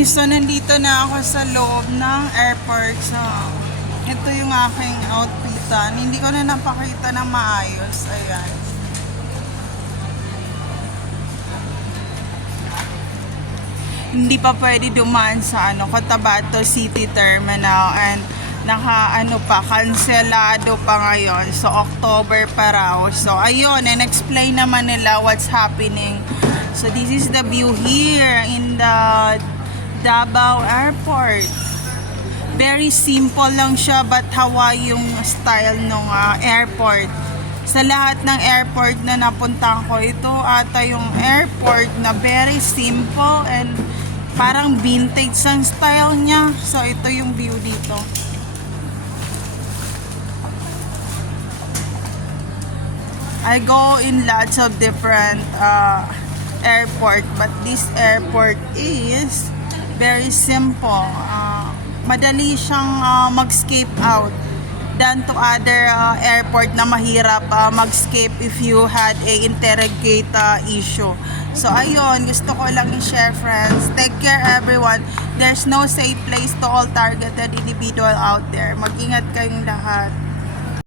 Okay, so nandito na ako sa loob ng airport. So, ito yung aking outfitan. Hindi ko na napakita ng maayos. Ayan. Hindi pa pwede dumaan sa Cotabato City Terminal and cancelado pa ngayon. So, October pa raw. So, ayun, and explain naman nila what's happening. So, this is the view here in the Davao Airport. Very simple lang siya but Hawaii yung style ng airport. Sa lahat ng airport na napuntahan ko, ito ata yung airport na very simple and parang vintage ang style niya. So, ito yung view dito. I go in lots of different airport, but this airport is very simple. Madali siyang mag-escape out than to other airport na mahirap mag-escape if you had a interrogate issue. So ayun, gusto ko lang i-share, friends. Take care everyone. There's no safe place to all targeted individual out there. Mag-ingat kayong lahat.